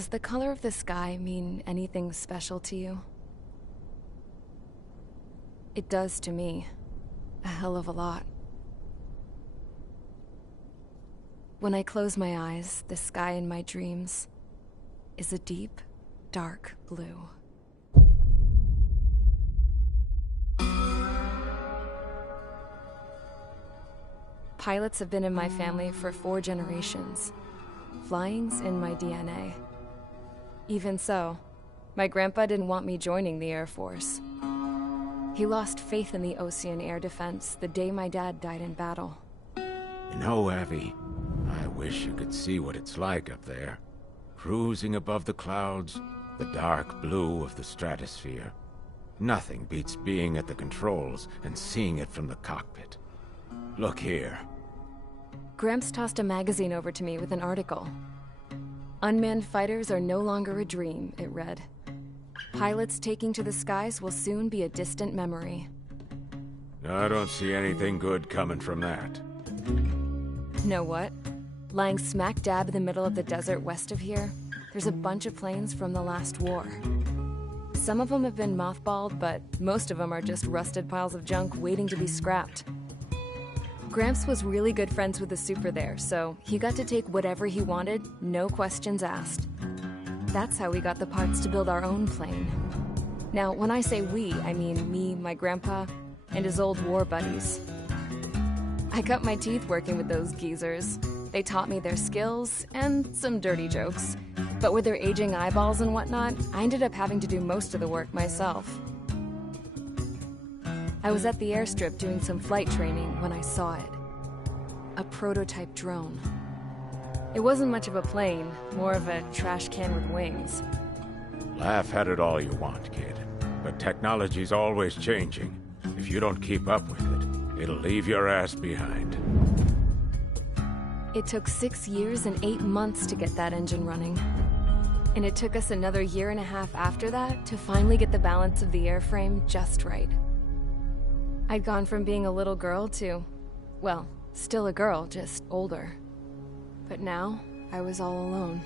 Does the color of the sky mean anything special to you? It does to me. A hell of a lot. When I close my eyes, the sky in my dreams is a deep, dark blue. Pilots have been in my family for 4 generations. Flying's in my DNA. Even so, my grandpa didn't want me joining the Air Force. He lost faith in the Ocean Air Defense the day my dad died in battle. You know, Abby, I wish you could see what it's like up there. Cruising above the clouds, the dark blue of the stratosphere. Nothing beats being at the controls and seeing it from the cockpit. Look here. Gramps tossed a magazine over to me with an article. Unmanned fighters are no longer a dream, it read. Pilots taking to the skies will soon be a distant memory. I don't see anything good coming from that. Know what? Lying smack dab in the middle of the desert west of here, there's a bunch of planes from the last war. Some of them have been mothballed, but most of them are just rusted piles of junk waiting to be scrapped. Gramps was really good friends with the super there, so he got to take whatever he wanted, no questions asked. That's how we got the parts to build our own plane. Now, when I say we, I mean me, my grandpa, and his old war buddies. I cut my teeth working with those geezers. They taught me their skills, and some dirty jokes. But with their aging eyeballs and whatnot, I ended up having to do most of the work myself. I was at the airstrip doing some flight training when I saw it. A prototype drone. It wasn't much of a plane, more of a trash can with wings. Laugh at it all you want, kid. But technology's always changing. If you don't keep up with it, it'll leave your ass behind. It took 6 years and 8 months to get that engine running. And it took us another 1.5 years after that to finally get the balance of the airframe just right. I'd gone from being a little girl to, well, still a girl, just older. But now, I was all alone.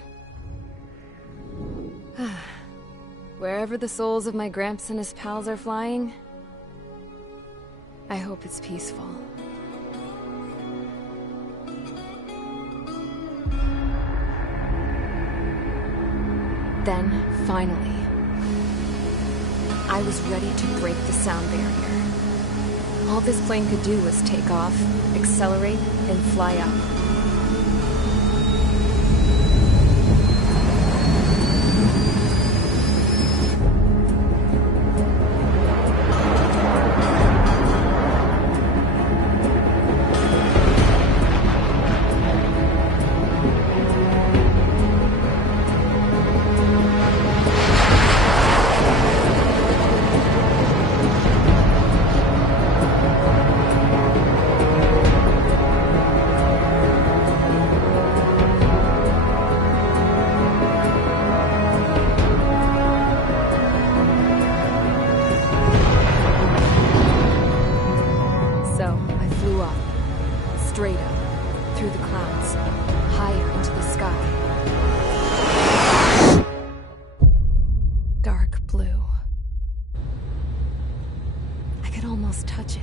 Wherever the souls of my Gramps and his pals are flying, I hope it's peaceful. Then, finally, I was ready to break the sound barrier. All this plane could do was take off, accelerate, and fly up. Straight up, through the clouds, higher into the sky. Dark blue. I could almost touch it.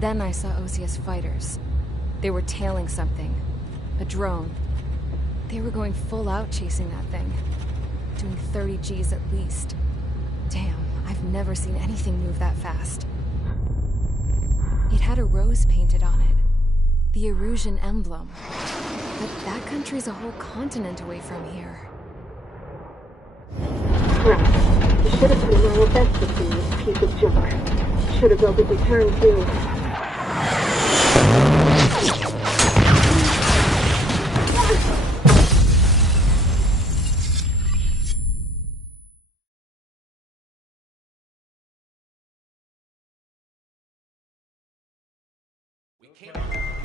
Then I saw Osius fighters. They were tailing something. A drone. They were going full out chasing that thing. Doing 30 Gs at least. Damn, I've never seen anything move that fast. It had a rose painted on it. The Erusian emblem. But that country's a whole continent away from here. Right. You should have been my best to see this piece of junk. Should have built a return too.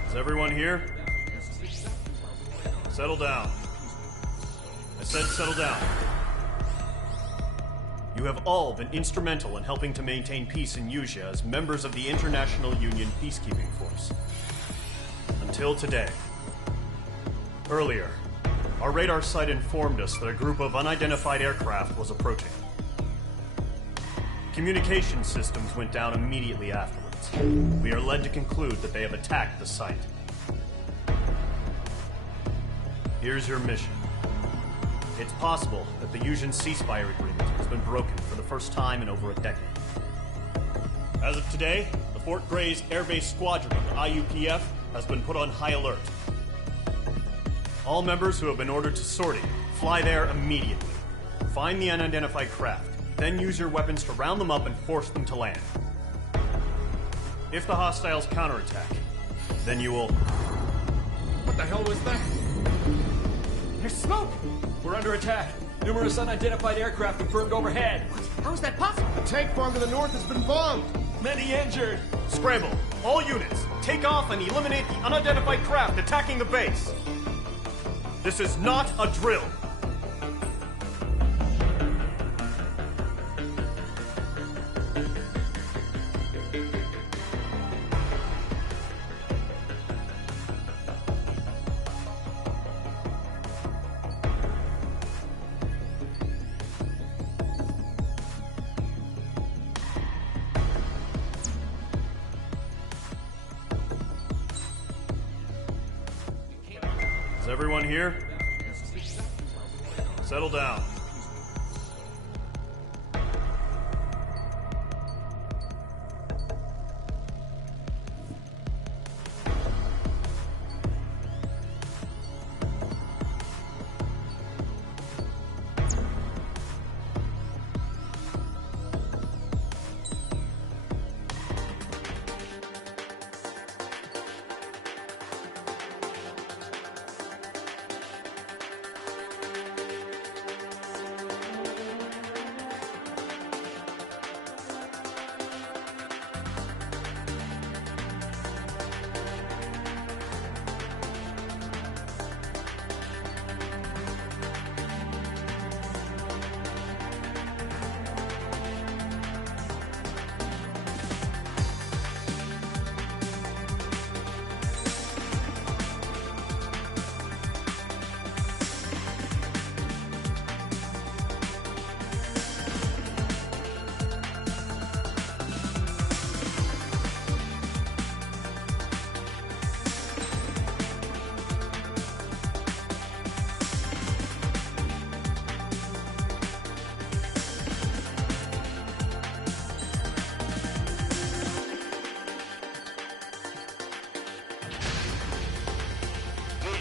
Is everyone here? Settle down. I said settle down. You have all been instrumental in helping to maintain peace in Usea as members of the International Union Peacekeeping Force. Until today. Earlier, Our radar site informed us that a group of unidentified aircraft was approaching. Communication systems went down immediately afterwards. We are led to conclude that they have attacked the site. Here's your mission. It's possible that the Yuuzhan ceasefire agreement has been broken for the first time in over a decade. As of today, the Fort Gray's Air Base Squadron of the IUPF has been put on high alert. All members who have been ordered to sortie, fly there immediately. Find the unidentified craft, then use your weapons to round them up and force them to land. If the hostiles counterattack, then you will... What the hell was that? There's smoke! We're under attack. Numerous unidentified aircraft confirmed overhead. What? How is that possible? A tank farm to the north has been bombed! Many injured. Scramble! All units, take off and eliminate the unidentified craft attacking the base! This is not a drill! Is everyone here? Settle down.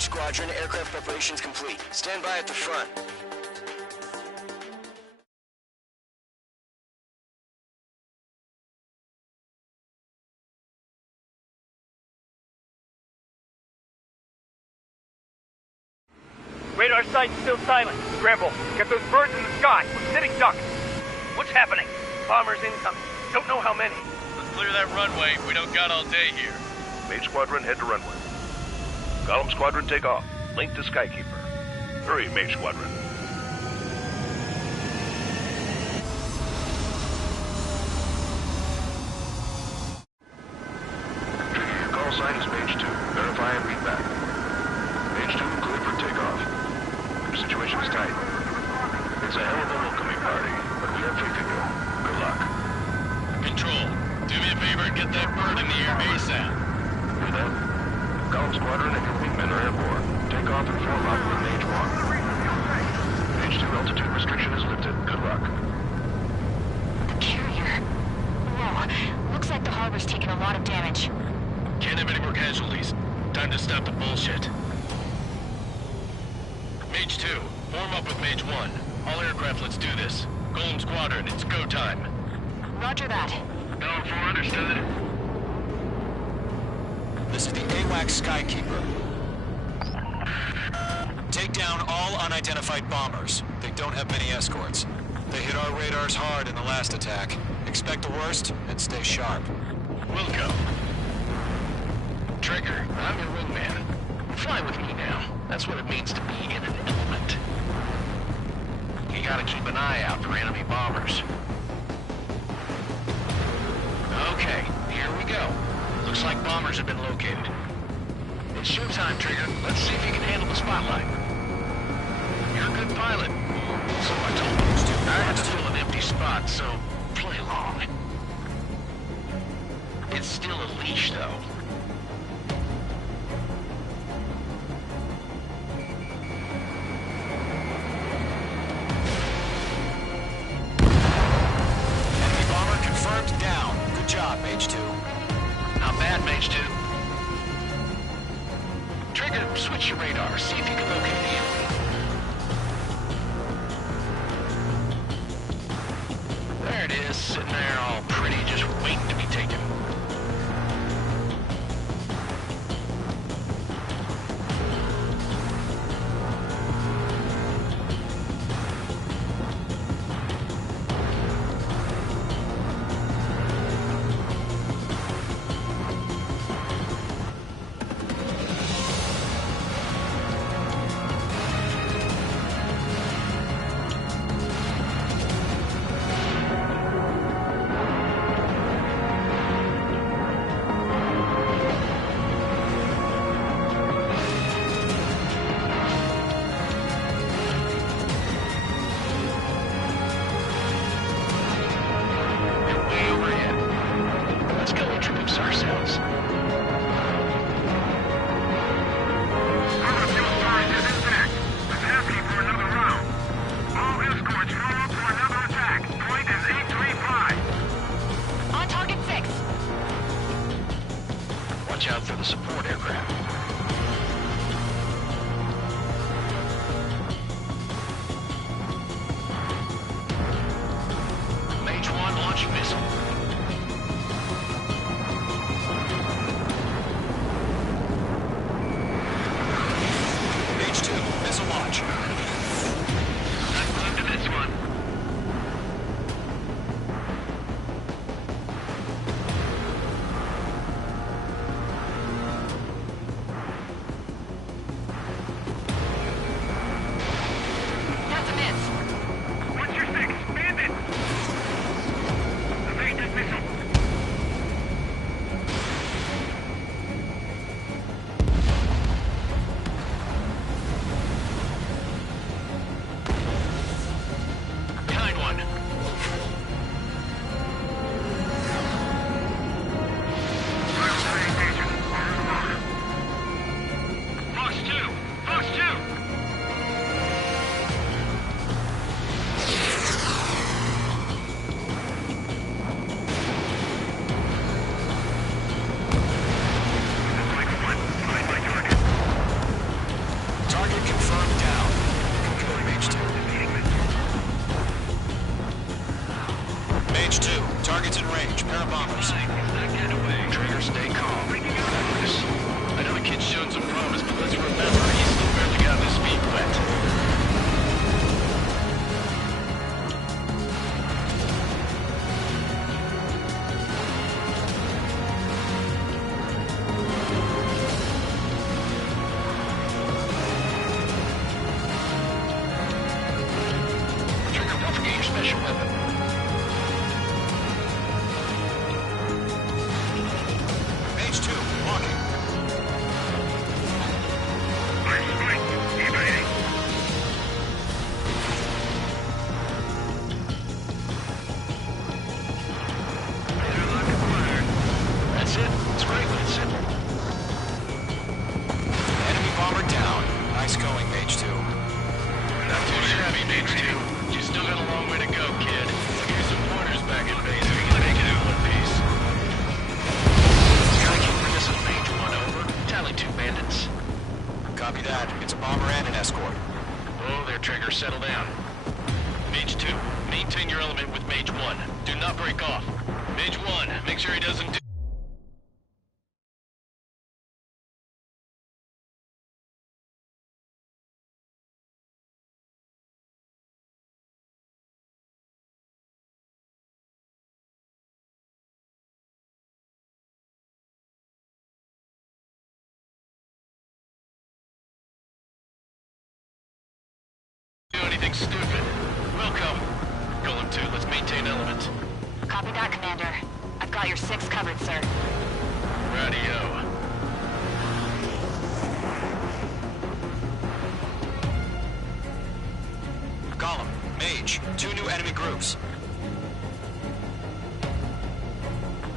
Squadron, aircraft preparations complete. Stand by at the front. Radar site's still silent. Scramble. Get those birds in the sky. We're sitting ducks. What's happening? Bombers incoming. Don't know how many. Let's clear that runway. We don't got all day here. Mage Squadron, head to runway. Column Squadron, take off. Link to Skykeeper. Hurry, Mage Squadron. Trigger, your call sign is Mage 2. Verify and read back. Mage 2, clear for takeoff. Your situation is tight. It's a hell of a welcoming party, but we have faith in you. Good luck. Control, do me a favor and get that bird in the air ASAP. Hear that? Column Squadron and your wingmen are airborne. Take off and form up with Mage 1. Mage 2 altitude restriction is lifted. Good luck. Carrier. Whoa. Looks like the harbor's taken a lot of damage. Can't have any more casualties. Time to stop the bullshit. Mage 2, form up with Mage 1. All aircraft, let's do this. Golem Squadron, it's go time. Roger that. Going for understood. This is the AWACS Skykeeper. Take down all unidentified bombers. They don't have many escorts. They hit our radars hard in the last attack. Expect the worst and stay sharp. We'll go. Trigger, I'm your wingman. Fly with me now. That's what it means to be in an element. You gotta keep an eye out for enemy bombers. Okay, here we go. Looks like bombers have been located. It's showtime, Trigger. Let's see if you can handle the spotlight. You're a good pilot. So I told you I had to fill an empty spot, so play along. It's still a leash, though. Enemy bomber confirmed down. Good job, Mage 2. Not bad, Mage 2. Trigger, switch your radar. See if you can locate the enemy. There it is, sitting there all pretty, just waiting to be taken. Watch out for the support aircraft. Mage 1 launching missile. Mage 2, missile launch. Not glued to this one. That's a miss. What's your six? Bandit! Evade this missile. Behind one. Fox 2! Fox 2! Target confirmed down. Good, Mage 2. Mage 2, target's in range. Pair of bombers. Trigger, stay calm. I know the kid's shown some promise, but let's remember, he's still barely got his feet wet. Trigger, don't forget your special weapon. Mage 2, walking. That's it. It's great when it's simple. Enemy bomber down. Nice going, Mage 2. Not too shabby, Mage 2. You still got a long way to go, kid. I'll give you some pointers back in base. We can make it in one piece. Striking for this is Mage 1, over. Tally 2 bandits. Copy that. It's a bomber and an escort. Oh, there, Trigger. Settle down. Mage 2, maintain your element with Mage 1. Do not break off. Mage 1, make sure he doesn't do... do anything stupid. Welcome. Golem 2, let's maintain element. Copy that, Commander. I've got your 6 covered, sir. Radio. groups.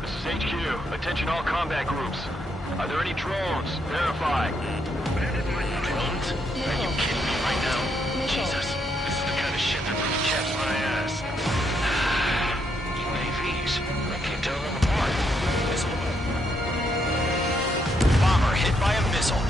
This is HQ. Attention all combat groups. Are there any drones? Verify. Drones? Are you kidding me right now? Jesus, this is the kind of shit that really chaps my ass. UAVs. I can't tell them apart. Missile. Bomber hit by a missile.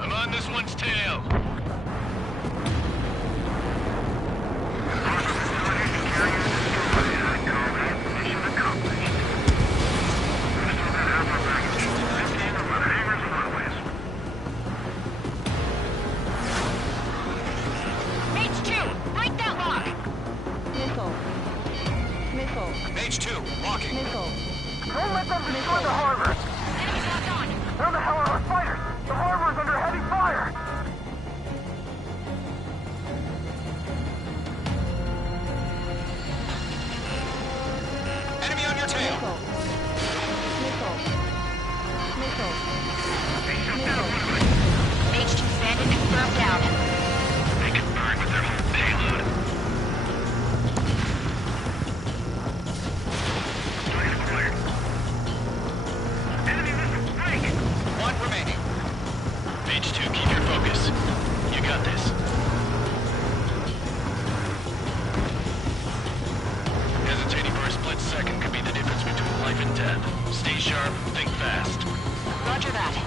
I'm on this one's tail. H2, break that lock! Missile. Missile. Mage 2, locking. Missile. Don't let them destroy the harbor! Enemies locked on! Where the hell are our fighters? The harbor is under heavy fire! Enemy on your tail. Missile. Missile. Missile. H2 bandit confirmed down. They can burn with their whole payload. One remaining. H2, keep your focus. You got this. Hesitating for a split second could be the difference between life and death. Stay sharp, think fast. Roger that.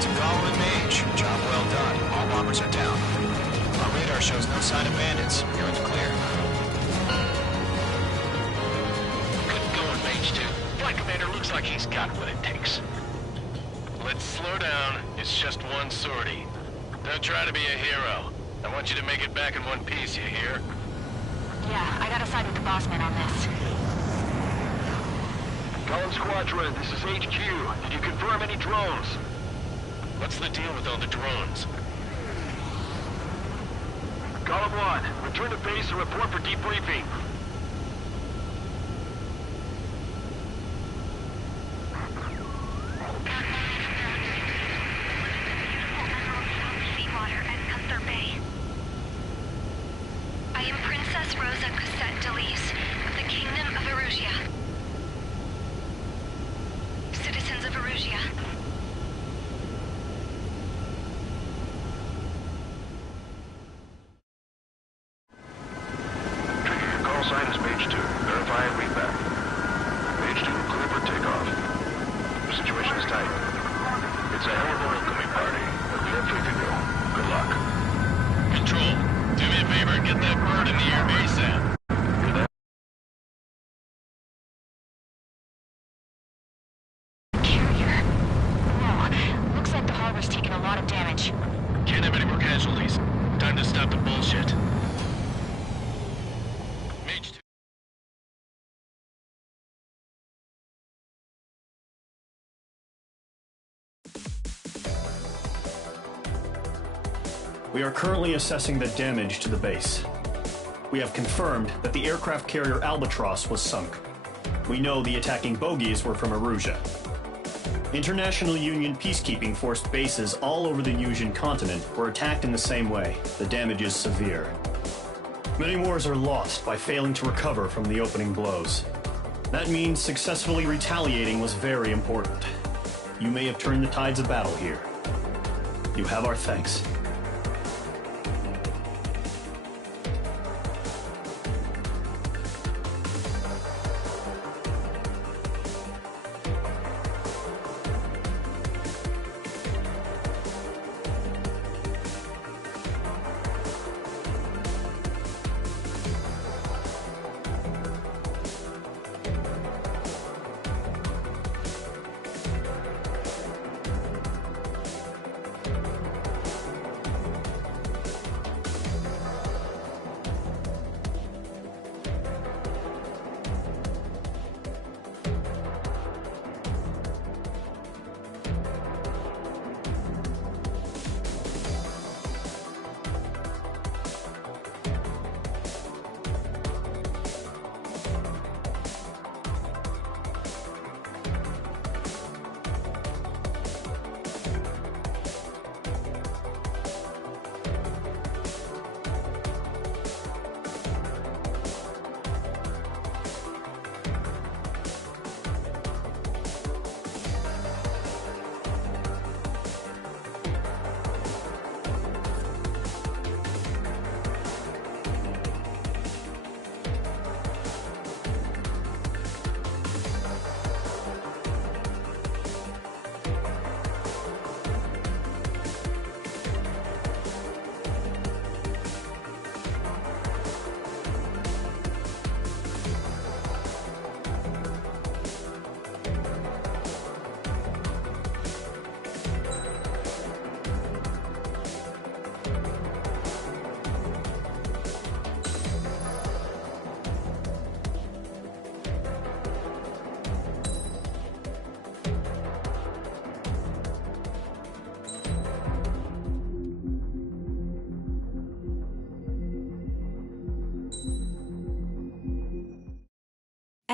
To Golem and Mage, job well done. All bombers are down. Our radar shows no sign of bandits. You're in the clear. Good going, Mage 2. Flight Commander looks like he's got what it takes. Let's slow down. It's just one sortie. Don't try to be a hero. I want you to make it back in one piece, you hear? Yeah, I gotta side with the boss man on this. Golem Squadron, this is HQ. Did you confirm any drones? What's the deal with all the drones? Golem 1, return to base and report for debriefing. Seawater at Gunther Bay. I am Princess Rosa Cosette Delise of the Kingdom of Erusia. Citizens of Erusia, Your call sign is Mage 2. Verify and read back. Mage 2, clear for takeoff. The situation is tight. It's a hell of a welcoming party, but we have faith in you. Good luck. Control, do me a favor and get that bird in the air ASAP. Carrier. Whoa, looks like the harbor's taken a lot of damage. Can't have any more casualties. We are currently assessing the damage to the base. We have confirmed that the aircraft carrier Albatross was sunk. We know the attacking bogies were from Erusia. International Union peacekeeping force bases all over the Yusian continent were attacked in the same way. The damage is severe. Many wars are lost by failing to recover from the opening blows. That means successfully retaliating was very important. You may have turned the tides of battle here. You have our thanks.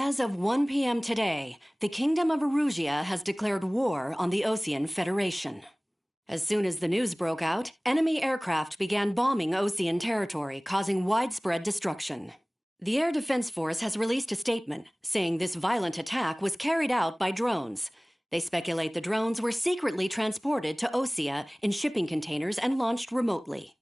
As of 1 p.m. today, the Kingdom of Erusia has declared war on the Osean Federation. As soon as the news broke out, enemy aircraft began bombing Osean territory, causing widespread destruction. The Air Defense Force has released a statement saying this violent attack was carried out by drones. They speculate the drones were secretly transported to Osea in shipping containers and launched remotely.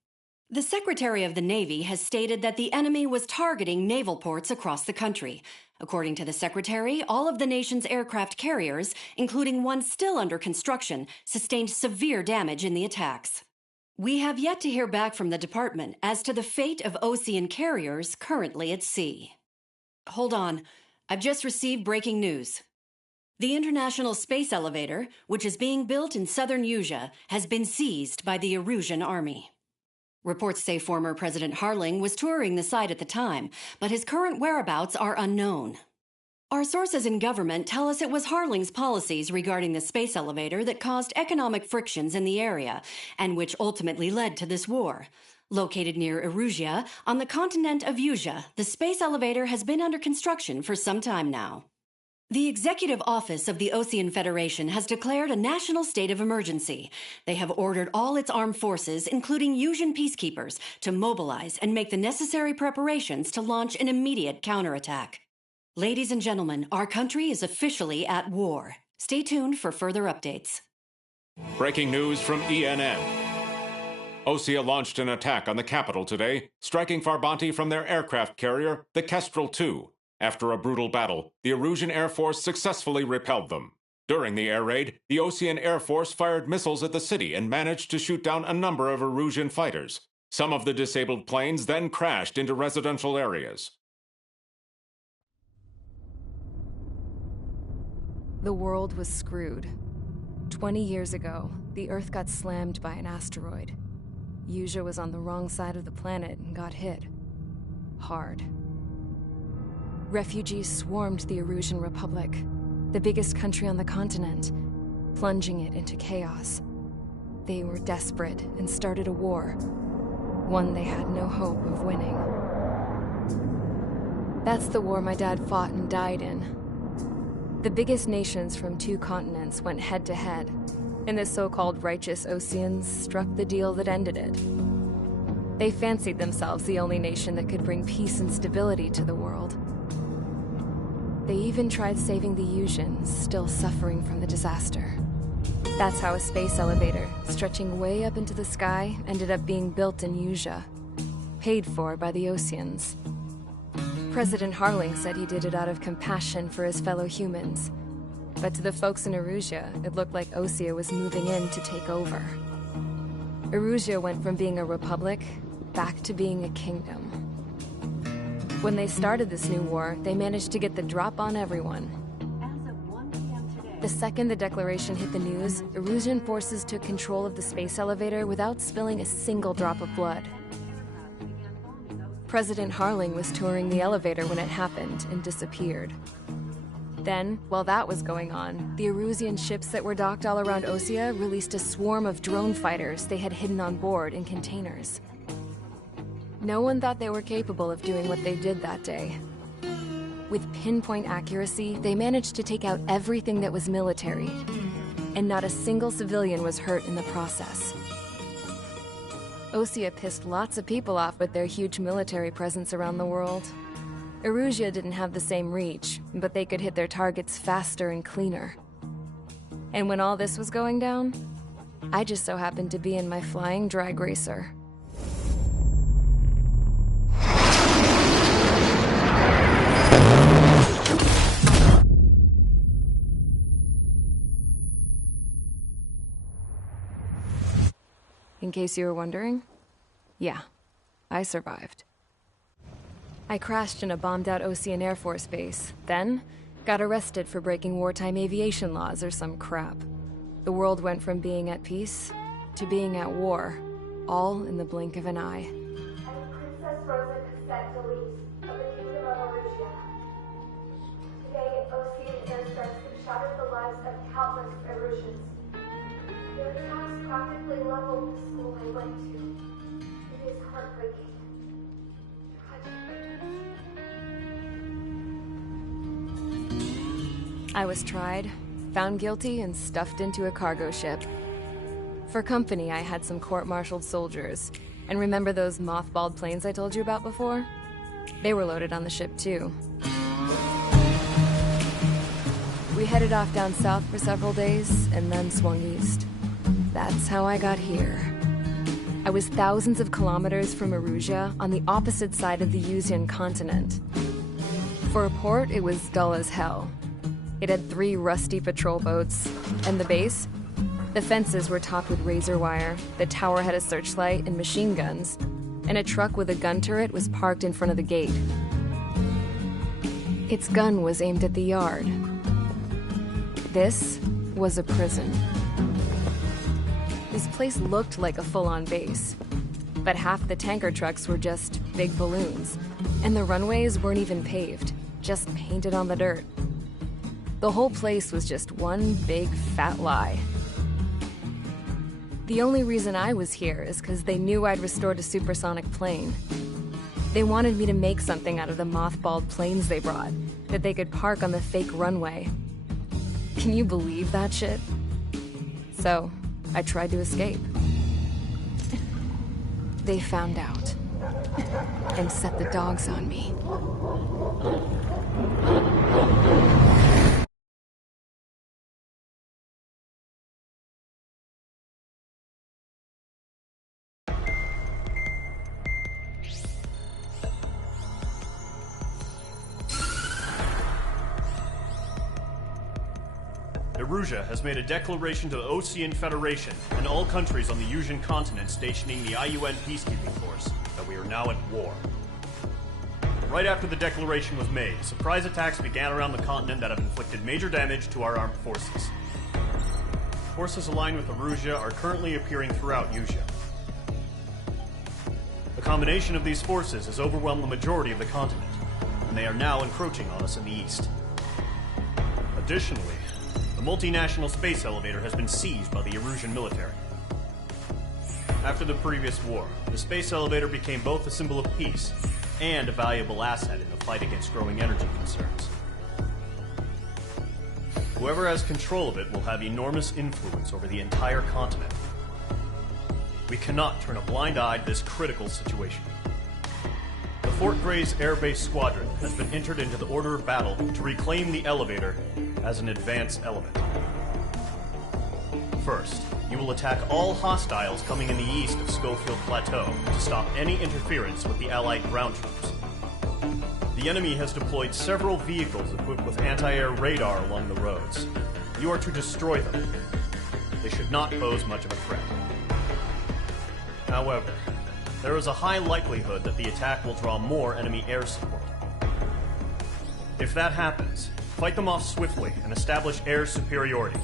The Secretary of the Navy has stated that the enemy was targeting naval ports across the country. According to the Secretary, all of the nation's aircraft carriers, including one still under construction, sustained severe damage in the attacks. We have yet to hear back from the department as to the fate of Osean carriers currently at sea. Hold on. I've just received breaking news. The International Space Elevator, which is being built in southern Yusia, has been seized by the Erusian army. Reports say former President Harling was touring the site at the time, but his current whereabouts are unknown. Our sources in government tell us it was Harling's policies regarding the space elevator that caused economic frictions in the area, and which ultimately led to this war. Located near Erusia, on the continent of Yusia, the space elevator has been under construction for some time now. The Executive Office of the Osean Federation has declared a national state of emergency. They have ordered all its armed forces, including Yusian peacekeepers, to mobilize and make the necessary preparations to launch an immediate counterattack. Ladies and gentlemen, our country is officially at war. Stay tuned for further updates. Breaking news from ENN. Osea launched an attack on the capital today, striking Farbanti from their aircraft carrier, the Kestrel II. After a brutal battle, the Erusian Air Force successfully repelled them. During the air raid, the Osean Air Force fired missiles at the city and managed to shoot down a number of Erusian fighters. Some of the disabled planes then crashed into residential areas. The world was screwed. 20 years ago, the Earth got slammed by an asteroid. Yusia was on the wrong side of the planet and got hit. Hard. Refugees swarmed the Erusian Republic, the biggest country on the continent, plunging it into chaos. They were desperate and started a war, one they had no hope of winning. That's the war my dad fought and died in. The biggest nations from 2 continents went head-to-head, and the so-called righteous Oseans struck the deal that ended it. They fancied themselves the only nation that could bring peace and stability to the world. They even tried saving the Yuuzhans, still suffering from the disaster. That's how a space elevator, stretching way up into the sky, ended up being built in Yuzha, paid for by the Oseans. President Harling said he did it out of compassion for his fellow humans. But to the folks in Erusea, it looked like Osea was moving in to take over. Erusea went from being a republic back to being a kingdom. When they started this new war, they managed to get the drop on everyone. The second the declaration hit the news, Erusian forces took control of the space elevator without spilling a single drop of blood. President Harling was touring the elevator when it happened and disappeared. Then, while that was going on, the Erusian ships that were docked all around Osea released a swarm of drone fighters they had hidden on board in containers. No one thought they were capable of doing what they did that day. With pinpoint accuracy, they managed to take out everything that was military, and not a single civilian was hurt in the process. Osea pissed lots of people off with their huge military presence around the world. Erusea didn't have the same reach, but they could hit their targets faster and cleaner. And when all this was going down, I just so happened to be in my flying drag racer. In case you were wondering, yeah, I survived. I crashed in a bombed-out Osean Air Force base, then got arrested for breaking wartime aviation laws or some crap. The world went from being at peace to being at war, all in the blink of an eye. I'm Princess Rosa Cassette Delise of the Kingdom of Erusea. Today, Osean airstrikes have shattered the lives of countless Erusians. Their attacks practically leveled the school I went to. It is heartbreaking. I was tried, found guilty, and stuffed into a cargo ship. For company, I had some court-martialed soldiers. And remember those mothballed planes I told you about before? They were loaded on the ship, too. We headed off down south for several days, and then swung east. That's how I got here. I was thousands of kilometers from Erusea, on the opposite side of the Yuuzhan continent. For a port, it was dull as hell. It had 3 rusty patrol boats, and the base? The fences were topped with razor wire, the tower had a searchlight and machine guns, and a truck with a gun turret was parked in front of the gate. Its gun was aimed at the yard. This was a prison. This place looked like a full-on base, but half the tanker trucks were just big balloons, and the runways weren't even paved, just painted on the dirt. The whole place was just one big fat lie. The only reason I was here is because they knew I'd restored a supersonic plane. They wanted me to make something out of the mothballed planes they brought, that they could park on the fake runway. Can you believe that shit? So, I tried to escape. They found out, and set the dogs on me. Erusea has made a declaration to the Osean Federation and all countries on the Yuuzhan continent stationing the IUN peacekeeping force that we are now at war. Right after the declaration was made, surprise attacks began around the continent that have inflicted major damage to our armed forces. Forces aligned with Erusea are currently appearing throughout Yuuzha. The combination of these forces has overwhelmed the majority of the continent, and they are now encroaching on us in the east. Additionally, the multinational space elevator has been seized by the Erusian military. After the previous war, the space elevator became both a symbol of peace and a valuable asset in the fight against growing energy concerns. Whoever has control of it will have enormous influence over the entire continent. We cannot turn a blind eye to this critical situation. The Fort Gray's Air Base Squadron has been entered into the order of battle to reclaim the elevator as an advance element. First, you will attack all hostiles coming in the east of Schofield Plateau to stop any interference with the Allied ground troops. The enemy has deployed several vehicles equipped with anti-air radar along the roads. You are to destroy them. They should not pose much of a threat. However, there is a high likelihood that the attack will draw more enemy air support. If that happens, fight them off swiftly and establish air superiority.